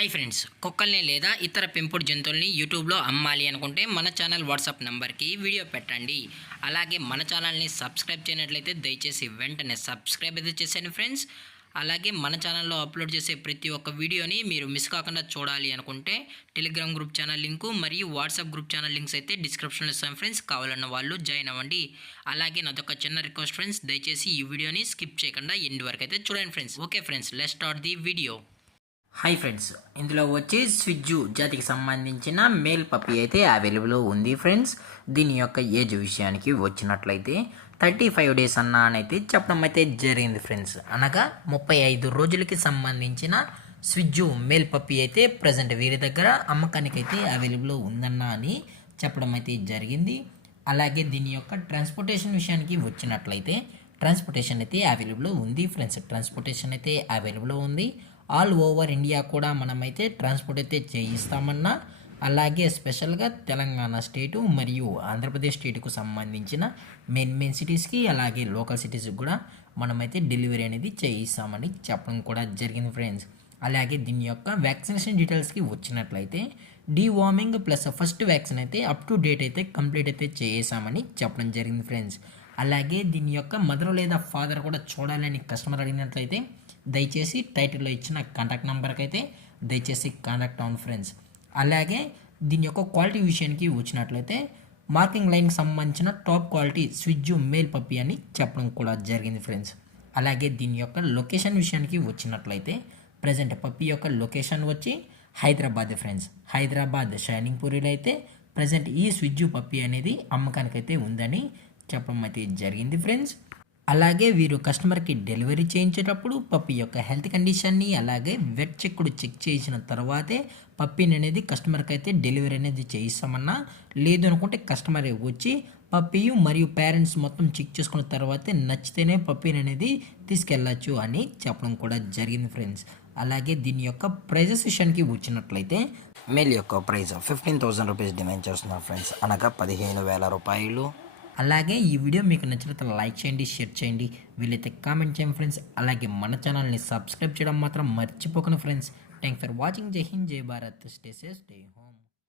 Hi friends, కుక్కల్ని లేదా ఇతర పెంపుడు జంతువుల్ని యూట్యూబ్లో అమ్మాలి అనుకుంటే మన ఛానల్ వాట్సాప్ నెంబర్కి వీడియో పెట్టండి. అలాగే మన ఛానల్ని సబ్స్క్రైబ్ చేయనట్లయితే దయచేసి వెంటనే సబ్స్క్రైబ్ అయితే చేసేయండి ఫ్రెండ్స్. అలాగే మన ఛానల్లో అప్లోడ్ చేసే ప్రతి ఒక్క వీడియోని మీరు మిస్ కాకుండా చూడాలి అనుకుంటే టెలిగ్రామ్ గ్రూప్ ఛానల్ లింకు మరియు వాట్సాప్ గ్రూప్ ఛానల్ లింక్స్ అయితే డిస్క్రిప్షన్లో ఇస్తాం ఫ్రెండ్స్. కావాలన్న వాళ్ళు జాయిన్ అవ్వండి. అలాగే నాదొక చిన్న రిక్వెస్ట్ ఫ్రెండ్స్, దయచేసి ఈ వీడియోని స్కిప్ చేయకుండా ఎండ్ వరకు అయితే చూడండి friends. Okay friends, let's start the video. Hi friends, ఇందులో వచ్చి స్విజ్జు జాతికి సంబంధించిన మేల్ పప్పీ అయితే అవైలబుల్ ఉంది ఫ్రెండ్స్. దీని యొక్క ఏజ్ విషయానికి వచ్చినట్లయితే 35 డేస్ అయితే చెప్పడం అయితే జరిగింది ఫ్రెండ్స్. అనగా 35 రోజులకి సంబంధించిన స్విజ్జు మేల్ పప్పీ అయితే ప్రజెంట్ వీరి దగ్గర అమ్మకానికి అయితే అవైలబుల్ ఉందన్న అని చెప్పడం అయితే జరిగింది. అలాగే దీని యొక్క ట్రాన్స్పోర్టేషన్ విషయానికి వచ్చినట్లయితే ట్రాన్స్పోర్టేషన్ అయితే అవైలబుల్ ఉంది ఫ్రెండ్స్. ట్రాన్స్పోర్టేషన్ అయితే అవైలబుల్ ఉంది. ఆల్ ఓవర్ ఇండియా కూడా మనమైతే ట్రాన్స్పోర్ట్ అయితే చేయిస్తామన్నా, అలాగే స్పెషల్గా తెలంగాణ స్టేటు మరియు ఆంధ్రప్రదేశ్ స్టేటుకు సంబంధించిన మెయిన్ సిటీస్కి అలాగే లోకల్ సిటీస్కి కూడా మనమైతే డెలివరీ అనేది చేయిస్తామని చెప్పడం కూడా జరిగింది ఫ్రెండ్స్. అలాగే దీని యొక్క వ్యాక్సినేషన్ డీటెయిల్స్కి వచ్చినట్లయితే డీవార్మింగ్ ప్లస్ ఫస్ట్ వ్యాక్సిన్ అయితే అప్ టు డేట్ అయితే కంప్లీట్ అయితే చేసామని చెప్పడం జరిగింది ఫ్రెండ్స్. అలాగే దీని యొక్క మదర్ లేదా ఫాదర్ కూడా చూడాలని కస్టమర్ అడిగినట్లయితే దయచేసి టైటిల్లో ఇచ్చిన కాంటాక్ట్ నెంబర్కి అయితే దయచేసి కాంటాక్ట్ అవ్వండి ఫ్రెండ్స్. అలాగే దీని యొక్క క్వాలిటీ విషయానికి వచ్చినట్లయితే మార్కింగ్ లైన్కి సంబంధించిన టాప్ క్వాలిటీ స్విజ్జు మేల్ పప్పీ అని చెప్పడం కూడా జరిగింది ఫ్రెండ్స్. అలాగే దీని యొక్క లొకేషన్ విషయానికి వచ్చినట్లయితే ప్రజెంట్ పప్పీ యొక్క లొకేషన్ వచ్చి హైదరాబాద్ ఫ్రెండ్స్. హైదరాబాద్ షైనింగ్ పూరిలో అయితే ప్రజెంట్ ఈ స్విజ్జు పప్పీ అనేది అమ్మకానికైతే ఉందని చెప్పడం అయితే జరిగింది ఫ్రెండ్స్. అలాగే వీరు కస్టమర్కి డెలివరీ చేయించేటప్పుడు పప్పీ యొక్క హెల్త్ కండిషన్ని అలాగే వెట్ చెక్కుడు చెక్ చేసిన తర్వాతే పప్పీని అనేది కస్టమర్కి అయితే డెలివరీ అనేది చేయిస్తామన్నా, లేదు అనుకుంటే కస్టమర్ వచ్చి పప్పీ మరియు పేరెంట్స్ మొత్తం చెక్ చేసుకున్న తర్వాతే నచ్చితేనే పప్పీని అనేది తీసుకెళ్ళచ్చు అని చెప్పడం కూడా జరిగింది ఫ్రెండ్స్. అలాగే దీని యొక్క ప్రైజెస్ విషయానికి వచ్చినట్లయితే మేల్ యొక్క ప్రైస్ 15,000 రూపీస్ డిమాండ్ చేస్తున్నారు ఫ్రెండ్స్, అనగా 15,000 రూపాయలు. అలాగే ఈ వీడియో మీకు నచ్చినట్లయితే లైక్ చేయండి, షేర్ చేయండి, వీలైతే కామెంట్ చేయండి ఫ్రెండ్స్. అలాగే మన ఛానల్ని సబ్స్క్రైబ్ చేయడం మాత్రం మర్చిపోకండి ఫ్రెండ్స్. Thank for watching. జై హింద్, జై Bharat, stay safe, stay home.